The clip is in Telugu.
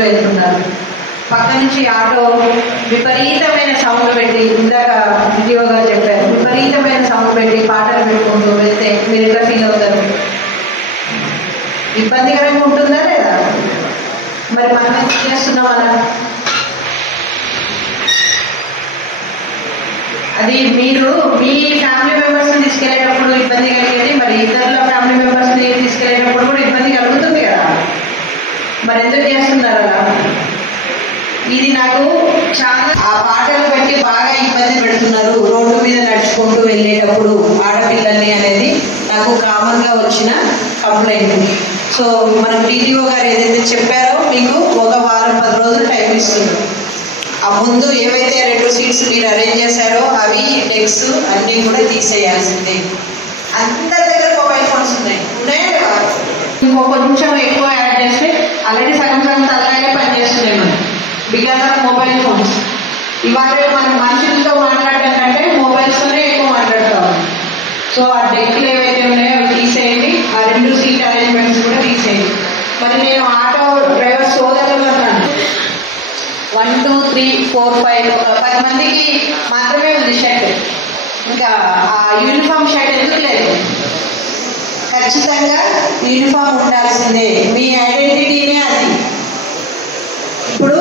వెళ్తున్నారు. పక్క నుంచి ఆటో విపరీతమైన సౌండ్ పెట్టి, ఇందాక వీడియోగా చెప్పారు, విపరీతమైన సౌండ్ పెట్టి పాటలు పెట్టుకుంటూ వెళ్తే మీరు ఎట్లా ఫీల్ అవుతారు? ఇబ్బందికరంగా ఉంటుందా లేదా? మరి మనం ఏం చేస్తున్నాం అలా? అది మీరు మీ ఫ్యామిలీ మెంబర్స్ని తీసుకెళ్ళేటప్పుడు ఇబ్బంది కలిగేది, మరి ఇతరుల ఫ్యామిలీ మెంబర్స్ని తీసుకెళ్ళేటప్పుడు కూడా ఇబ్బంది కలుగుతుంది కదా. మరి ఎందుకు చేస్తున్నారు అలా? ఇది నాకు చాలా ఆ పాటలు బట్టి బాగా ఇబ్బంది పెడుతున్నారు రోడ్డు మీద నడుచుకుంటూ వెళ్ళేటప్పుడు ఆడపిల్లల్ని అనేది నాకు కామన్గా వచ్చిన కంప్లైంట్. సో మన DTO గారు ఏదైతే చెప్పారో మీకు ఒక వారం 10 రోజులు టైం ఇస్తున్నారు. ఆ ముందు ఏవైతే 2 సీట్స్ మీరు అరేంజ్ చేశారో అవి డెక్స్ అన్నీ కూడా తీసేయాల్సిందే. అందరి దగ్గర మొబైల్ ఫోన్స్ ఉన్నాయా? ఇంకో కొంచెం ఎక్కువ యాడ్ చేస్తే ఆల్రెడీ సగం తలగానే పనిచేస్తున్నాయి మనం బికాస్ ఆఫ్ మొబైల్ ఫోన్స్. ఇవాళ మనం మనుషులతో మాట్లాడడం కంటే మొబైల్స్తోనే ఎక్కువ మాట్లాడతాం. సో ఆ డెక్లు ఏవైతే ఉన్నాయో అవి తీసేయండి, ఆ 2 సీట్ అరేంజ్మెంట్స్ కూడా తీసేయండి. మరి నేను ఆటో డ్రైవర్ సోదరులు అన్నాను 1 2 3 4 5 ఒక 10 మందికి మాత్రమే ఉంది షర్ట్. ఇంకా ఆ యూనిఫామ్ షర్ట్ ఎందుకు లేదు? ఖచ్చితంగా యూనిఫామ్ ఉండాల్సిందే. మీ ఐడెంటిటీనే అది. ఇప్పుడు